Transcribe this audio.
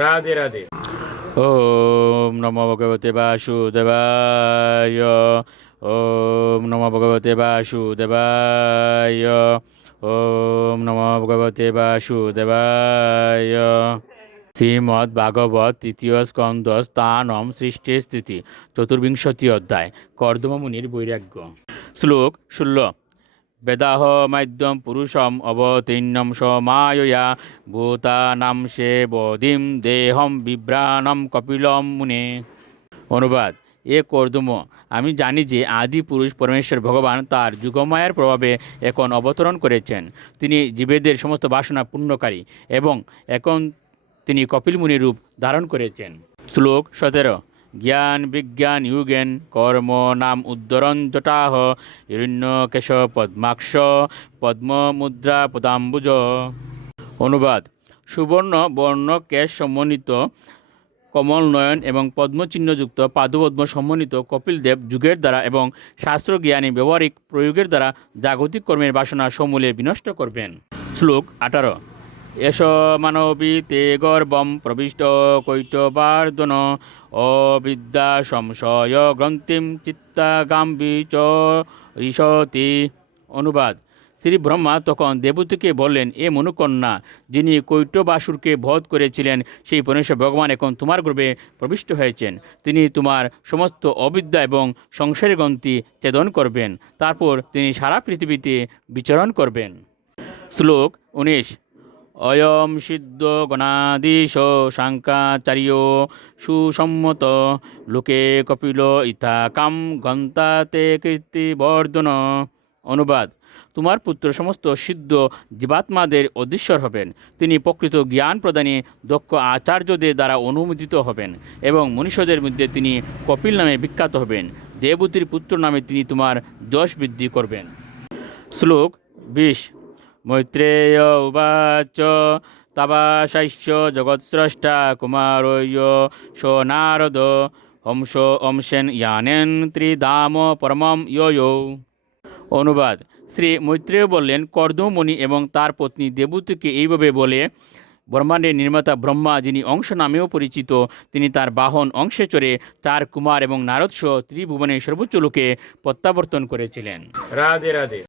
রাধে রাধে। ওম নমো ভগবতে বাসুদেবায়। ওম নমো ভগবতে বাসুদেবায়। ওম নমো ভগবতে বাসুদেবায়। শ্রীমদ্ ভাগবত তৃতীয় স্কন্ধ স্থানম সৃষ্টি স্থিতি চতুর্বিংশতি অধ্যায় কর্দম মুনির বৈরাগ্য। শ্লোক 16। বেদাহ মাধ্যম পুরুষম অবতীর্ণম সমায়য়া ভূতানাম সে বধিম দেহম বিভ্রাণম কপিলম মুনে। অনুবাদ: এ কর্দম, আমি জানি যে আদি পুরুষ পরমেশ্বর ভগবান তার যুগমায়ার প্রভাবে এখন অবতরণ করেছেন। তিনি জীবেদের সমস্ত বাসনা পূর্ণকারী এবং এখন তিনি কপিল মুনির রূপ ধারণ করেছেন। শ্লোক 17। জ্ঞান বিজ্ঞান ইউগেন কর্ম নাম উদ্ধরণ জটাহ হিরণ্যকেশ পদ্মাক্ষ পদ্মমুদ্রা পদাম্বুজ। অনুবাদ: সুবর্ণ বর্ণ কেশ সমন্বিত কমল নয়ন এবং পদ্মচিহ্নযুক্ত পাদপদ্ম সমন্বিত কপিলদেব যুগের দ্বারা এবং শাস্ত্রজ্ঞানী ব্যবহারিক প্রয়োগের দ্বারা জাগতিক কর্মের বাসনা সমূলে বিনষ্ট করবেন। শ্লোক 18। এষ মানবী তে গর্বম প্রবিষ্ট কৈটবার্দন অবিদ্যা সংশয় গ্রন্থিম চিত্তাগাম্বী চ ঋষতি। অনুবাদ: শ্রী ব্রহ্মা তখন দেবতীকে বললেন, এ মনুকন্যা, যিনি কৈটবাসুরকে বধ করেছিলেন সেই পরমেশ্বর ভগবান এখন তোমার গর্ভে প্রবিষ্ট হয়েছেন। তিনি তোমার সমস্ত অবিদ্যা এবং সংসারের গ্রন্থি ছেদন করবেন। তারপর তিনি সারা পৃথিবীতে বিচরণ করবেন। শ্লোক 19। অয়ম সিদ্ধ গণাধীশ শাঙ্কাচার্য সুসম্মত লোকে কপিল ইথা কাম ঘন্টাতে কীর্তিবর্ধন। অনুবাদ: তোমার পুত্র সমস্ত সিদ্ধ জীবাত্মাদের অধীশ্বর হবেন। তিনি প্রকৃত জ্ঞান প্রদানে দক্ষ আচার্যদের দ্বারা অনুমোদিত হবেন এবং মনুষ্যদের মধ্যে তিনি কপিল নামে বিখ্যাত হবেন। দেবতীর পুত্র নামে তিনি তোমার যশ বৃদ্ধি করবেন। শ্লোক 20। মৈত্রেয় উবাচ তাবাশাস্য জগৎস্রষ্টা কুমারয় নারদ হংস অংশেন ইয়ানেন ত্রিধাম পরমম ইয়ো। অনুবাদ: শ্রী মৈত্রেয় বললেন, কর্দম মুনি এবং তার পত্নী দেবতীকে এইভাবে বলে, ব্রহ্মাণ্ডের নির্মাতা ব্রহ্মা, যিনি অংশ নামেও পরিচিত, তিনি তার বাহন অংশে চড়ে 4 কুমার এবং নারদ সহ ত্রিভুবনের সর্বোচ্চ লোকে প্রত্যাবর্তন করেছিলেন। রাধে রাধে।